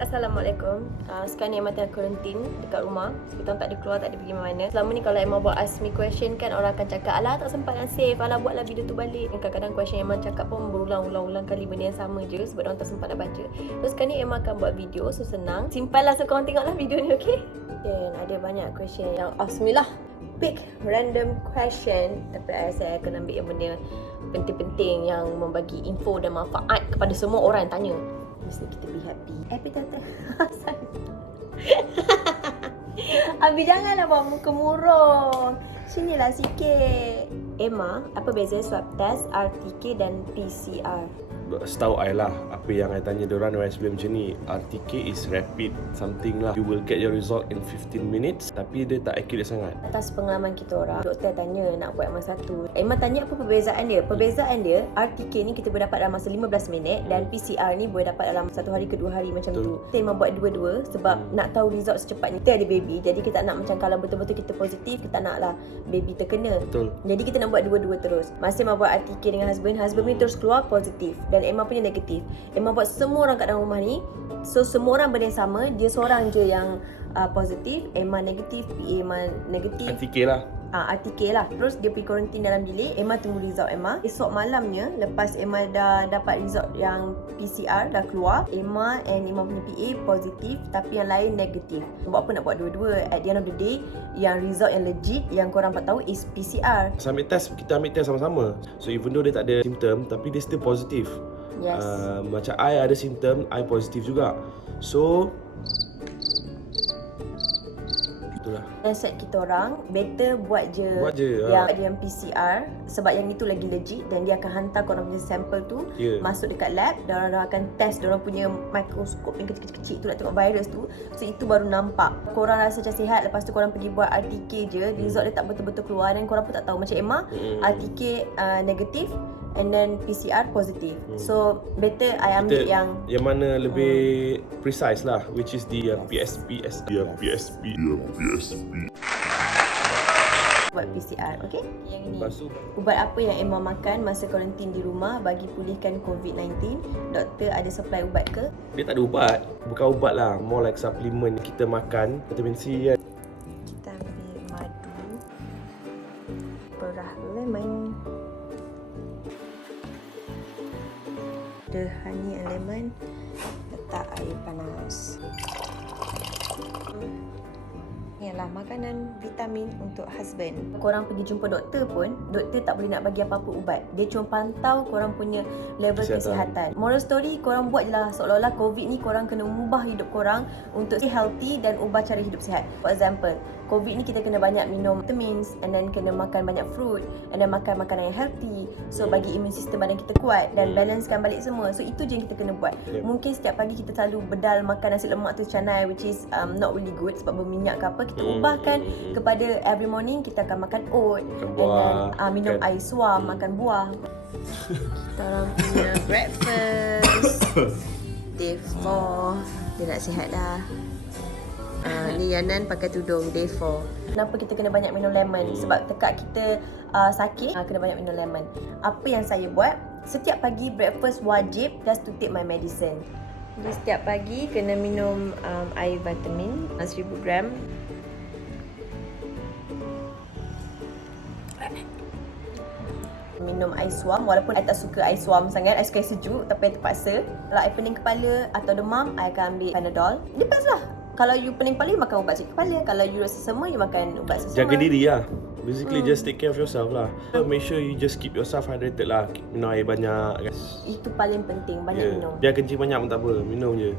Assalamualaikum. Sekarang ni Emma tengah kuarantin dekat rumah. Kita tak ada keluar, tak ada pergi mana. Selama ni kalau Emma buat ask me question kan, orang akan cakap, alah tak sempat nak save, alah buatlah video tu balik. Kadang-kadang question Emma cakap pun berulang-ulang kali benda yang sama je sebab orang tak sempat nak baca. Terus sekarang ni Emma akan buat video, so senang. Simpan lah, so korang tengoklah video ni, okay? Dan ada banyak question yang ask me lah. Pick random question, tapi saya akan ambil yang benda penting-penting yang membagi info dan manfaat kepada semua orang yang tanya. Mesti kita be happy. Happy tante. Abi janganlah buat muka murung. Sinilah sikit. Emma, apa beza swab test, RTK dan PCR? Setahu I lah, apa yang I tanya diorang sebelum macam ni, RTK is rapid something lah. You will get your result in 15 minutes, tapi dia tak accurate sangat. Atas pengalaman kita orang, doktor tanya nak buat masa satu. Emma tanya apa perbezaan dia. Perbezaan dia, RTK ni kita boleh dapat dalam masa 15 minit dan PCR ni boleh dapat dalam 1 hari ke 2 hari macam tu. Kita Emma buat dua-dua sebab nak tahu result secepatnya. Kita ada baby, jadi kita nak macam kalau betul-betul kita positif, kita nak lah baby terkena. Betul. Jadi kita nak buat dua-dua terus. Masa Emma buat RTK dengan husband ni terus keluar positif dan Emma punya negatif. Emma buat semua orang kat dalam rumah ni, so semua orang benda yang sama. Dia seorang je yang positif, Emma negatif, PA Emma negatif, RTK lah. RTK lah. Terus dia pergi kuarantin dalam bilik. Emma tunggu result Emma. Esok malamnya, lepas Emma dah dapat result yang PCR dah keluar, Emma and Emma punya PA positif, tapi yang lain negatif. Buat apa nak buat dua-dua? At the end of the day, yang result yang legit, yang korang dapat tahu is PCR. Kita ambil test sama-sama. So even though dia tak ada simptom, tapi dia still positif. Yes. Macam I ada simptom, I positif juga. So itulah. Nasihat kita orang, better buat je yang PCR sebab yang itu lagi legit dan dia akan hantar korang punya sampel tu masuk dekat lab dan orang akan test diorang punya mikroskop yang kecil-kecil tu nak tengok virus tu. So itu baru nampak. Korang rasa macam sihat, lepas tu korang pergi buat RTK je, result dia tak betul-betul keluar dan korang pun tak tahu. Macam Emma, RTK negatif and then PCR positif. So better I ambil yang mana lebih precise lah, which is the PSP. buat PCR, okay? Yang ini, Lepas tu, ubat apa yang Emma makan masa kuarantin di rumah bagi pulihkan COVID-19? Doktor ada supply ubat ke? dia tak ada ubat. Bukan ubat lah, more like supplement kita makan, vitamin C kan. Kita ambil madu, perah lemon, the honey and lemon, letak air panas. Inilah makanan vitamin untuk husband. Korang pergi jumpa doktor pun, doktor tak boleh nak bagi apa-apa ubat. Dia cuma pantau korang punya level kesihatan. Moral story, korang buat je lah seolah-olah COVID ni korang kena ubah hidup korang untuk stay healthy dan ubah cara hidup sihat. For example, COVID ni kita kena banyak minum vitamins and then kena makan banyak fruit and then makan makanan yang healthy. So bagi immune system badan kita kuat dan balancekan balik semua. So itu je yang kita kena buat. Mungkin setiap pagi kita selalu bedal makan nasi lemak tu canai, which is not really good sebab berminyak ke apa. Kita ubahkan kepada every morning kita akan makan oat and then minum air suam, makan buah. Kita orang punya breakfast day 4. Dia nak sihat dah. Ni Yanan pakai tudung day 4. Kenapa kita kena banyak minum lemon? Sebab tekak kita sakit, kena banyak minum lemon. Apa yang saya buat, setiap pagi breakfast wajib just to take my medicine. Jadi setiap pagi kena minum air vitamin 1000 gram. Minum air suam, walaupun I tak suka air suam sangat, I suka air sejuk tapi I terpaksa. Kalau I pening kepala atau demam, I akan ambil Panadol. Depends lah. Kalau you pening kepala, you makan ubat sakit kepala. Kalau you rasa sesama, you makan ubat sesama. Jaga diri lah. Basically just take care of yourself lah. Make sure you just keep yourself hydrated lah. Minum air banyak guys. Itu paling penting, banyak minum. Biar kencing banyak pun tak apa, minum je.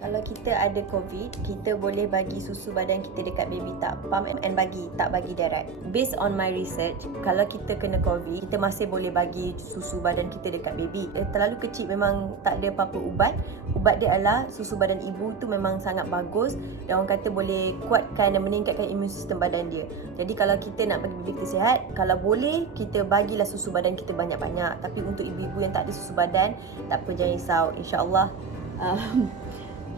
Kalau kita ada COVID, kita boleh bagi susu badan kita dekat baby tak? Pump and bagi, tak bagi direct. Based on my research, kalau kita kena COVID, kita masih boleh bagi susu badan kita dekat baby. Terlalu kecil memang tak ada apa-apa ubat. Ubat dia adalah susu badan ibu tu memang sangat bagus dan orang kata boleh kuatkan dan meningkatkan immune sistem badan dia. Jadi kalau kita nak bagi baby kita sihat, kalau boleh kita bagilah susu badan kita banyak-banyak. Tapi untuk ibu-ibu yang tak ada susu badan, tak apa, jangan risau. InsyaAllah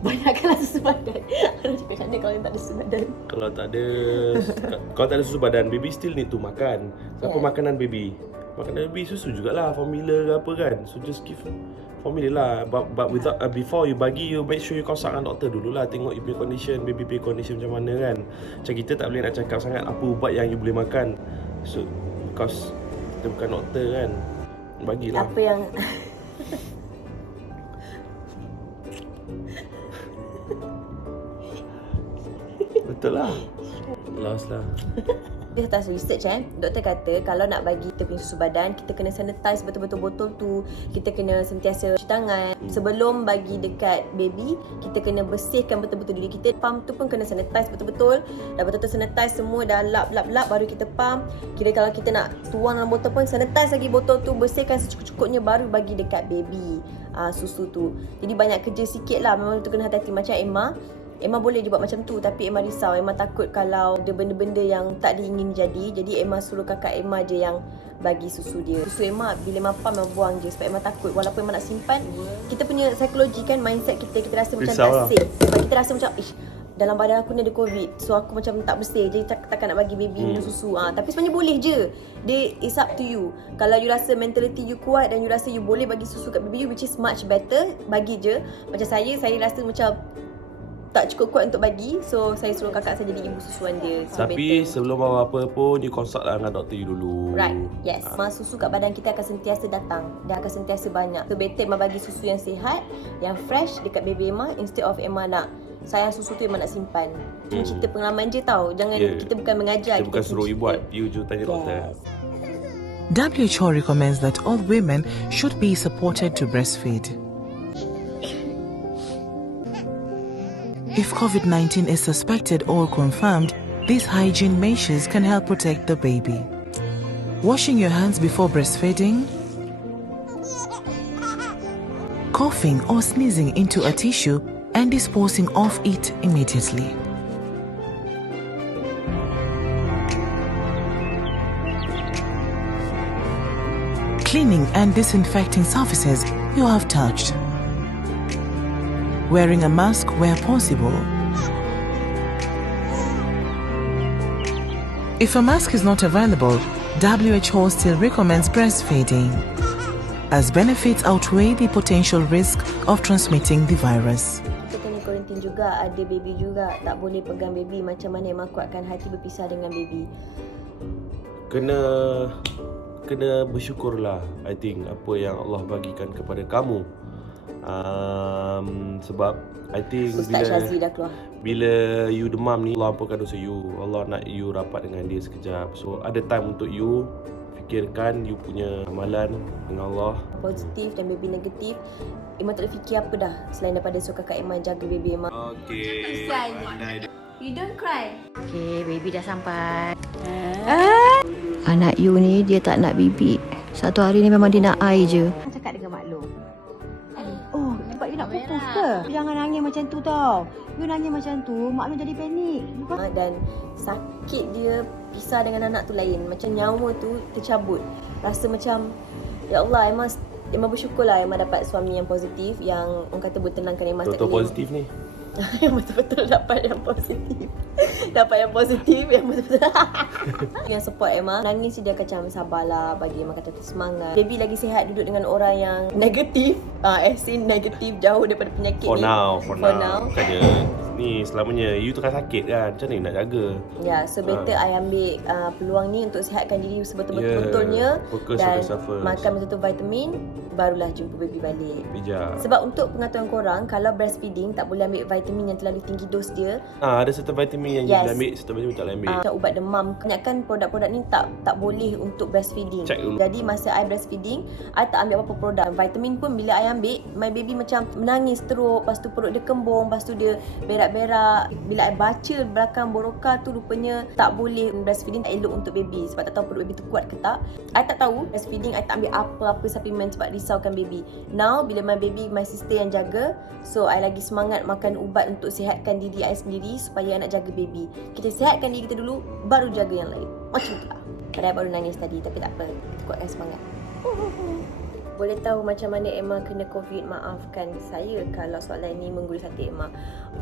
banyakkanlah susu badan. Ada cakap macam mana kalau yang tak ada susu badan? Kalau tak ada susu badan, baby still need to makan. Siapa makanan baby? Makanan baby susu jugalah, formula ke apa kan. So just give formula lah. But without before you bagi, you make sure you consult dengan doktor dululah. Tengok you punya condition, baby punya condition macam mana kan. Macam kita tak boleh nak cakap sangat apa ubat yang you boleh makan. So because kita bukan doktor kan. Bagilah. Apa yang Betul lah. Lost lah. Dia atas research doktor kata kalau nak bagi kita punya susu badan, kita kena sanitize betul-betul botol tu. Kita kena sentiasa cuci tangan. Sebelum bagi dekat baby, kita kena bersihkan betul-betul diri kita. Pump tu pun kena sanitize betul-betul. Dah betul-betul sanitize semua, dah lap baru kita pump. Kira kalau kita nak tuang dalam botol pun sanitize lagi botol tu, bersihkan secukup-cukupnya baru bagi dekat baby susu tu. Jadi banyak kerja sikit lah. Memang tu kena hati-hati. Macam Emma boleh je buat macam tu, tapi Emma risau. Emma takut kalau ada benda-benda yang tak diingin jadi. Jadi Emma suruh kakak Emma je yang bagi susu dia. Susu Emma bila Emma pump, Emma buang je sebab Emma takut. Walaupun Emma nak simpan, kita punya psikologi kan, mindset kita rasa macam risau tak lah. safe. Sebab kita rasa macam dalam badan aku ni ada COVID, so aku macam tak bersih, jadi takkan nak bagi baby minum susu. Tapi sebenarnya boleh je. It's up to you. Kalau you rasa mentality you kuat dan you rasa you boleh bagi susu kat baby you, which is much better, bagi je. Macam saya rasa macam tak cukup kuat untuk bagi, so saya suruh kakak saya jadi ibu susuan dia. So Tapi better. sebelum apa pun, you consult lah dengan doktor you dulu. Right, yes. Susu kat badan kita akan sentiasa datang. Dia akan sentiasa banyak. So better Emma bagi susu yang sihat, yang fresh dekat baby Emma, instead of Emma nak sayang susu tu Emma nak simpan. Ini cerita pengalaman je tau. Jangan, kita bukan mengajar. Kita bukan suruh you buat. You je tanya doktor. WHO recommends that all women should be supported to breastfeed. If COVID-19 is suspected or confirmed, these hygiene measures can help protect the baby. Washing your hands before breastfeeding, coughing or sneezing into a tissue and disposing of it immediately. Cleaning and disinfecting surfaces you have touched. Wearing a mask where possible. If a mask is not available, WHO still recommends breastfeeding, as benefits outweigh the potential risk of transmitting the virus. Kita kena quarantine juga, ada baby juga. Tak boleh pegang baby. Macam mana Emma kuatkan hati berpisah dengan baby? Kena bersyukurlah, I think, apa yang Allah bagikan kepada kamu. Sebab I think Ustaz Syazi dah keluar. bila you demam ni, Allah ampunkan dosa you. Allah nak you rapat dengan dia sekejap. So ada time untuk you fikirkan you punya amalan dengan Allah. Positif dan baby negatif, Emma tak boleh fikir apa dah selain daripada suruh kakak Emma jaga baby Emma. Okay. You don't cry. Okay, baby dah sampai. Anak you ni dia tak nak bibik. Satu hari ni memang dia nak air je. Cakap dengan mak lu. Oh, sebab you nak pupus ke? Jangan nangis macam tu tau. You nangis macam tu, mak lu jadi panik. Dan sakit dia pisah dengan anak tu lain. Macam nyawa tu tercabut. Rasa macam, ya Allah, Emma bersyukurlah Emma dapat suami yang positif, yang orang kata bertenangkan Emma. Betul positif ni. Yang betul-betul dapat yang positif. Dapat yang positif, yang betul-betul yang support Emma. Nangis dia macam sabarlah, bagi Emma kata semangat. Baby lagi sihat duduk dengan orang yang negatif, as in negatif, jauh daripada penyakit For ni. now. Bukannya ni selamanya you tengah sakit kan, macam mana nak jaga? Ya, so better I ambil peluang ni untuk sihatkan diri sebetul-betulnya, fokus dan on yourself first. makan betul-betul vitamin, barulah jumpa baby balik. Bijak. Sebab untuk pengetahuan korang, kalau breastfeeding tak boleh ambil vitamin yang terlalu tinggi dos dia. Ada certain vitamin yang you Yes. boleh ambil, certain vitamin tak boleh ambil. Macam ubat demam, kebanyakan produk-produk ni tak boleh untuk breastfeeding. Check dulu. Jadi masa I breastfeeding, I tak ambil apa-apa produk. Vitamin pun bila I ambil, my baby macam menangis teruk, lepas tu perut dia kembung, lepas tu dia berak-berak. Bila I baca belakang boroka tu, rupanya tak boleh breastfeeding, tak elok untuk baby sebab tak tahu perut baby tu kuat ke tak. I tak tahu breastfeeding, I tak ambil apa-apa suplemen sebab risaukan baby. Now bila my baby, my sister yang jaga, so I lagi semangat makan ubat untuk sihatkan diri I sendiri supaya I nak jaga baby. Kita sihatkan diri kita dulu, baru jaga yang lain. Macam tu lah. Padahal baru nangis tadi, tapi tak apa, kuatkan semangat. boleh tahu macam mana Emma kena COVID? Maafkan saya kalau soalan ni menggurus hati Emma.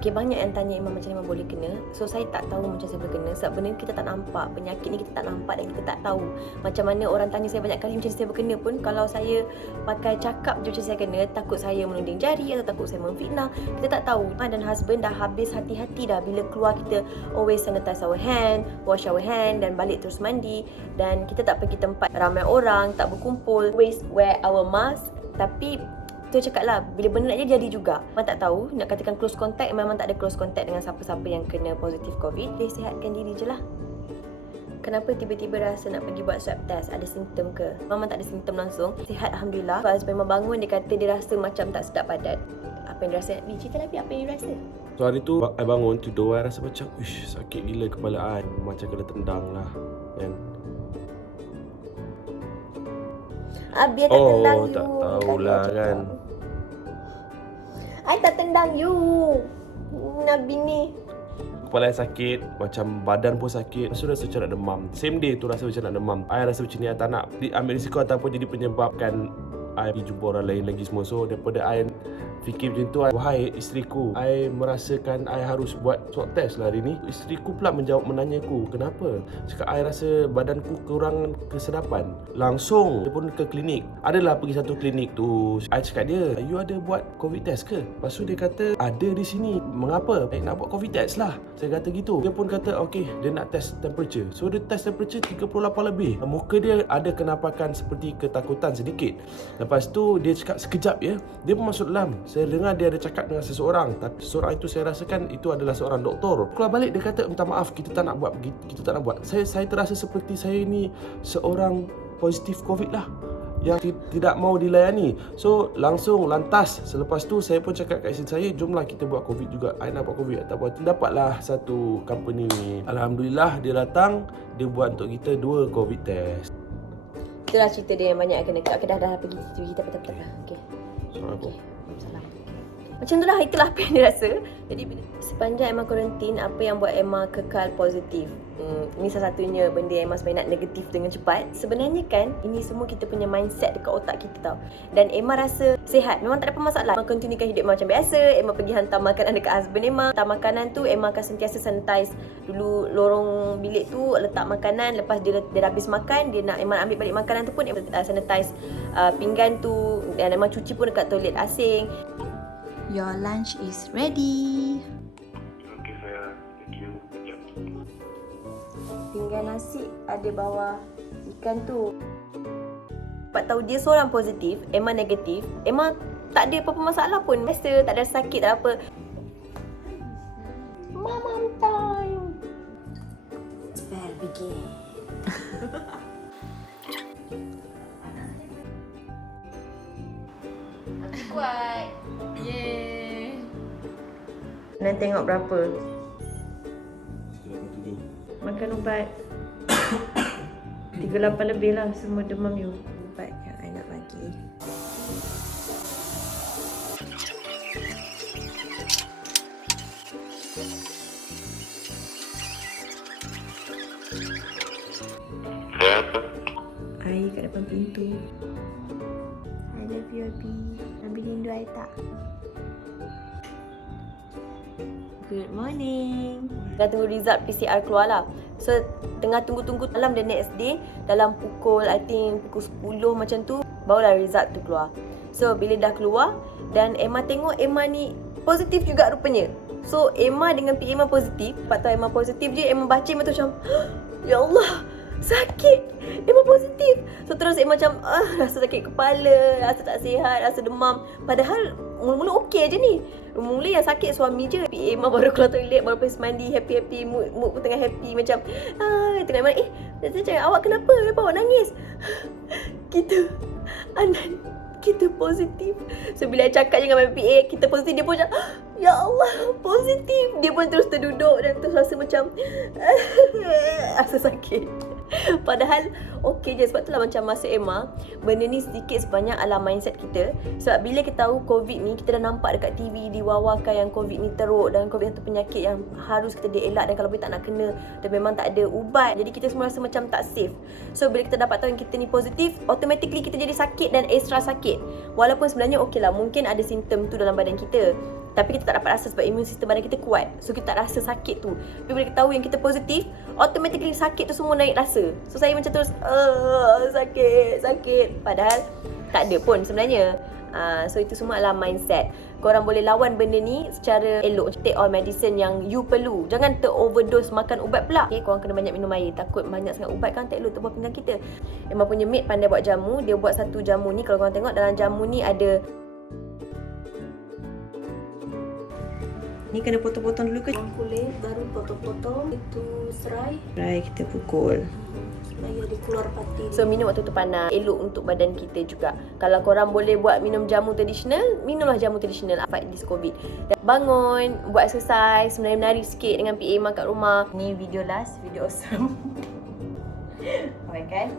Okey, banyak yang tanya Emma macam Emma boleh kena. So saya tak tahu macam saya boleh kena sebab benda ni kita tak nampak. Penyakit ni kita tak nampak dan kita tak tahu. Macam mana orang tanya saya banyak kali macam saya boleh kena pun, kalau saya pakai cakap je macam saya kena, takut saya menunding jari atau takut saya memfitnah. Kita tak tahu. Dan husband dah habis hati-hati dah bila keluar, kita always sanitize our hand, wash our hand dan balik terus mandi. Dan kita tak pergi tempat ramai orang, tak berkumpul, always wear our mask. Tapi tu cakap lah, bila benda nak jadi juga. Memang tak tahu, nak katakan close contact, memang tak ada close contact dengan siapa-siapa yang kena positif COVID. Dia sihatkan diri je lah. Kenapa tiba-tiba rasa nak pergi buat swab test? Ada simptom ke? Memang tak ada simptom langsung. Sihat Alhamdulillah. Lepas memang bangun, dia kata dia rasa macam tak sedap badan. Apa yang dia rasa? Cerita lagi apa yang dia rasa? So hari tu I bangun tidur, I rasa macam sakit gila kepala I. Macam kena tendang lah kan. Biar tak tendang you. Tak tahulah kan. I tak tendang you. Nabi ni. Kepala I sakit, macam badan pun sakit. Lepas tu rasa macam nak demam. Same day tu rasa macam nak demam. I rasa macam ni I tak nak ambil risiko ataupun jadi penyebabkan I pergi jumpa orang lain lagi semua. So daripada I fikir macam tu, wahai isteriku, I merasakan I harus buat swab test lah hari ni. Isteriku pula menanyaku, kenapa? Cakap I rasa badanku kurang kesedapan. Langsung dia pun ke klinik. Adalah pergi satu klinik tu. I cakap dia, you ada buat COVID test ke? Lepas tu dia kata, ada di sini. Mengapa? Nak buat COVID test lah. Saya kata gitu. Dia pun kata, okay, dia nak test temperature. So dia test temperature 38 lebih. Muka dia ada kenampakan seperti ketakutan sedikit. Lepas tu dia cakap sekejap ya. Dia pun masuk dalam. Saya dengar dia ada cakap dengan seseorang. Tapi seseorang itu saya rasakan itu adalah seorang doktor. Keluar balik dia kata, minta maaf, kita tak nak buat. Kita tak nak buat. Saya terasa seperti saya ni seorang positif COVID lah, yang tidak mau dilayani. So langsung lantas selepas tu saya pun cakap kat isteri saya, jomlah kita buat COVID juga. I nak buat COVID tak buat. Dapatlah satu company ni. Alhamdulillah dia datang, dia buat untuk kita 2 COVID test. Itulah cerita dia yang banyak kena. Aku dah pergi kita betul-betul lah. Okey. Assalamualaikum. Salam. Macam tu lah, itulah apa yang dia rasa. Jadi sepanjang Emma kuarantin, apa yang buat Emma kekal positif? Ini salah satunya benda yang Emma supaya nak negatif dengan cepat. Sebenarnya kan, ini semua kita punya mindset dekat otak kita tau. Dan Emma rasa sihat, memang tak ada apa masalah. Emma continuekan hidup Emma macam biasa. Emma pergi hantar makanan dekat husband Emma. Hantar makanan tu, Emma akan sentiasa sanitize dulu lorong bilik tu, letak makanan. Lepas dia dah habis makan, Emma ambil balik makanan tu pun Emma sanitize pinggan tu. Dan Emma cuci pun dekat toilet asing. Your lunch is ready. Okay saya, thank you. Pinggan nasi ada bawah ikan tu. Dapat tahu dia seorang positif, Emma negatif. Emma tak ada apa-apa masalah pun. Biasa, tak ada sakit, tak apa. Mama time. Spell begin. Kuat. Yeay. Nak tengok berapa. Makan ubat 38 lebih lah, semua demam you. Ubat yang I nak bagi. I kat depan pintu. I love you Abi. Abi rindu I tak? Good morning. Tengah tunggu result PCR keluar lah. So tengah tunggu-tunggu malam the next day, dalam pukul I think pukul 10 macam tu, barulah result tu keluar. So bila dah keluar dan Emma tengok Emma ni positif juga rupanya. So Emma dengan PA Emma positif. Lepas tu Emma positif je, Emma baca Emma tu macam ya Allah, sakit, Emma positif. So terus Emma macam rasa sakit kepala, rasa tak sihat, rasa demam. Padahal mula-mula okey je ni. Mula yang sakit suami je. PA Emma baru keluar toilet, baru pergi mandi, happy-happy, mood pun tengah happy macam tengok Emma, dia cakap, awak kenapa? Kenapa awak nangis? Kita Anan, kita positif. So bila I cakap je dengan my PA kita positif, dia pun macam ya Allah, positif. Dia pun terus terduduk dan terus rasa macam rasa sakit. Padahal okey je. Sebab itulah macam masa Emma, benda ni sedikit sebanyak adalah mindset kita. Sebab bila kita tahu COVID ni, kita dah nampak dekat TV diwawakan yang COVID ni teruk dan COVID satu penyakit yang harus kita dielak, dan kalau boleh tak nak kena, dan memang tak ada ubat. Jadi kita semua rasa macam tak safe. So bila kita dapat tahu yang kita ni positif, automatically kita jadi sakit dan extra sakit. Walaupun sebenarnya okey lah, mungkin ada simptom tu dalam badan kita, tapi kita tak dapat rasa sebab imun sistem badan kita kuat. So kita tak rasa sakit tu. Tapi bila kita tahu yang kita positif, automatically sakit tu semua naik rasa. So saya macam terus sakit. Padahal tak ada pun sebenarnya. So itu semua adalah mindset. Korang boleh lawan benda ni secara elok. Take all medicine yang you perlu. Jangan ter-overdose makan ubat pula. Okay, korang kena banyak minum air. Takut banyak sangat ubat kan tak elok tubuh pinggang kita. Emma punya mate pandai buat jamu. Dia buat satu jamu ni, kalau korang tengok dalam jamu ni ada, ni kena potong-potong dulu ke? Kulit baru potong-potong. Itu serai. Serai kita pukul supaya dia keluar pati. So minum waktu tu panas. Elok untuk badan kita juga. Kalau korang boleh buat minum jamu tradisional, minumlah jamu tradisional fight this COVID. Dan bangun, buat exercise, menari-menari sikit dengan PA Emma kat rumah. Ni video last, video awesome. Alright kan?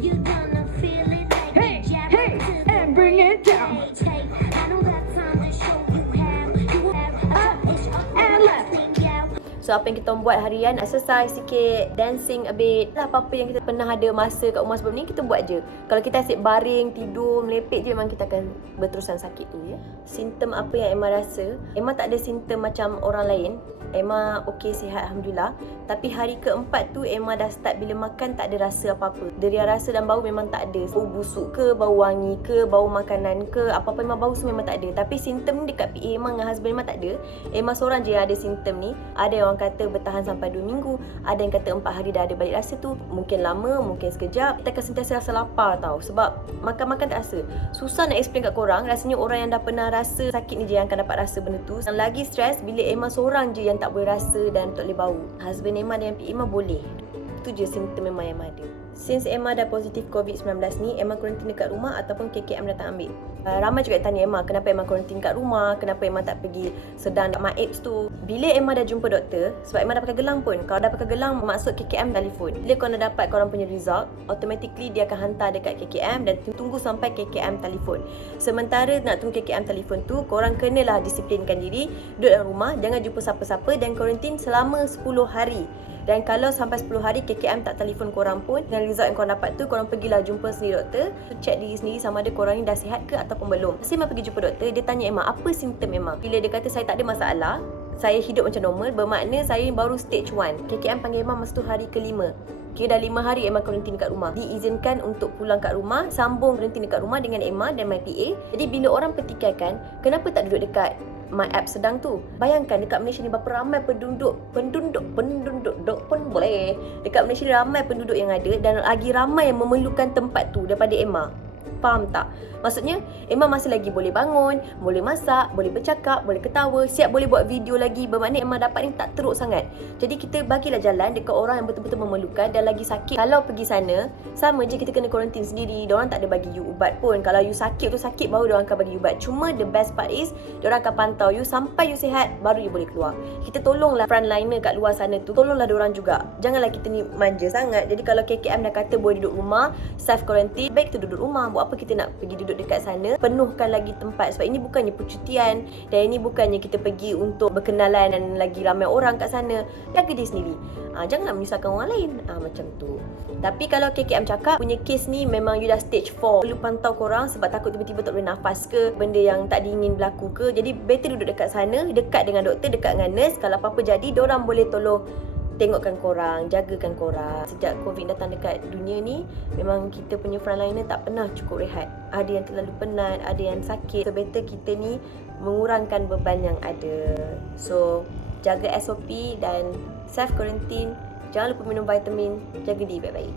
You gonna feel it like hey, and bring it down. I know that time to show you have up and left. So apa yang kita buat harian, exercise sikit, dancing a bit lah, apa-apa yang kita pernah ada masa kat rumah sebelum ni, kita buat je. Kalau kita asyik baring, tidur, melepek je, memang kita akan berterusan sakit tu ya. Simptom apa yang Emma rasa, Emma tak ada simptom macam orang lain. Emma okey, sihat Alhamdulillah. Tapi hari keempat tu Emma dah start bila makan tak ada rasa apa-apa. Deriah rasa dan bau memang tak ada. Bau busuk ke, bau wangi ke, bau makanan ke, apa-apa memang bau semua memang tak ada. Tapi simptom ni dekat PA Emma dengan husband Emma tak ada. Emma seorang je yang ada simptom ni. Ada yang orang kata bertahan sampai 2 minggu, ada yang kata 4 hari dah ada balik rasa tu. Mungkin lama, mungkin sekejap. Kita akan sentiasa rasa lapar tau, sebab makan-makan tak rasa. Susah nak explain kat korang. Rasanya orang yang dah pernah rasa sakit ni je yang akan dapat rasa benda tu. Yang lagi stres bila Emma seorang je yang tak boleh rasa dan tak boleh bau. Husband Emma dan PA Emma boleh. Itu je simptom Emma yang ada. Since Emma dah positif COVID-19 ni, Emma kuarantin dekat rumah ataupun KKM datang ambil. Ramai juga tanya Emma, kenapa Emma kuarantin kat rumah, kenapa Emma tak pergi sedang mak AIDS tu. Bila Emma dah jumpa doktor, sebab Emma dah pakai gelang pun. Kalau dah pakai gelang, maksud KKM telefon. Bila korang dah dapat korang punya result, automatically dia akan hantar dekat KKM dan tunggu sampai KKM telefon. Sementara nak tunggu KKM telefon tu, korang kenalah disiplinkan diri, duduk dalam rumah, jangan jumpa siapa-siapa dan kuarantin selama 10 hari. Dan kalau sampai 10 hari KKM tak telefon korang pun, dengan result yang korang dapat tu, korang pergilah jumpa sendiri doktor, check diri sendiri sama ada korang ni dah sihat ke ataupun belum. Masa Emma pergi jumpa doktor, dia tanya Emma, apa simptom Emma? Bila dia kata saya tak ada masalah, saya hidup macam normal, bermakna saya baru stage 1. KKM panggil Emma masa tu hari ke-5. Kira dah 5 hari Emma kuarantin kat rumah. Diizinkan untuk pulang kat rumah, sambung kuarantin dekat rumah dengan Emma dan my PA. Jadi bila orang petikaikan, kenapa tak duduk dekat My App Sedang tu? Bayangkan dekat Malaysia ni berapa ramai penduduk pun boleh. Dekat Malaysia ni ramai penduduk yang ada dan lagi ramai yang memerlukan tempat tu daripada Emma. Faham tak? Maksudnya Emma masih lagi boleh bangun, boleh masak, boleh bercakap, boleh ketawa, siap boleh buat video lagi. Bermakna Emma dapat ni tak teruk sangat. Jadi kita bagilah jalan dekat orang yang betul-betul memerlukan dan lagi sakit. Kalau pergi sana, sama je kita kena kuarantin sendiri. Diorang tak ada bagi you ubat pun. Kalau you sakit tu sakit, baru diorang akan bagi you ubat. Cuma the best part is diorang akan pantau you sampai you sihat, baru you boleh keluar. Kita tolonglah frontliner kat luar sana tu, tolonglah diorang juga. Janganlah kita ni manja sangat. Jadi kalau KKM dah kata boleh duduk rumah, self quarantine, baik kita duduk rumah. Buat apa kita nak pergi duduk dekat sana? Penuhkan lagi tempat. Sebab ini bukannya percutian dan ini bukannya kita pergi untuk berkenalan dan lagi ramai orang kat sana. Jaga diri sendiri. Janganlah menyusahkan orang lain. Macam tu. Tapi kalau KKM cakap punya kes ni memang you dah stage 4, perlu pantau korang sebab takut tiba-tiba tak boleh nafas ke, benda yang tak diingin berlaku ke. Jadi better duduk dekat sana, dekat dengan doktor, dekat dengan nurse. Kalau apa-apa jadi, diorang boleh tolong tengokkan korang, jagakan korang. Sejak COVID datang dekat dunia ni, memang kita punya frontliner tak pernah cukup rehat. Ada yang terlalu penat, ada yang sakit. So better kita ni mengurangkan beban yang ada. So jaga SOP dan self quarantine. Jangan lupa minum vitamin. Jaga diri baik-baik.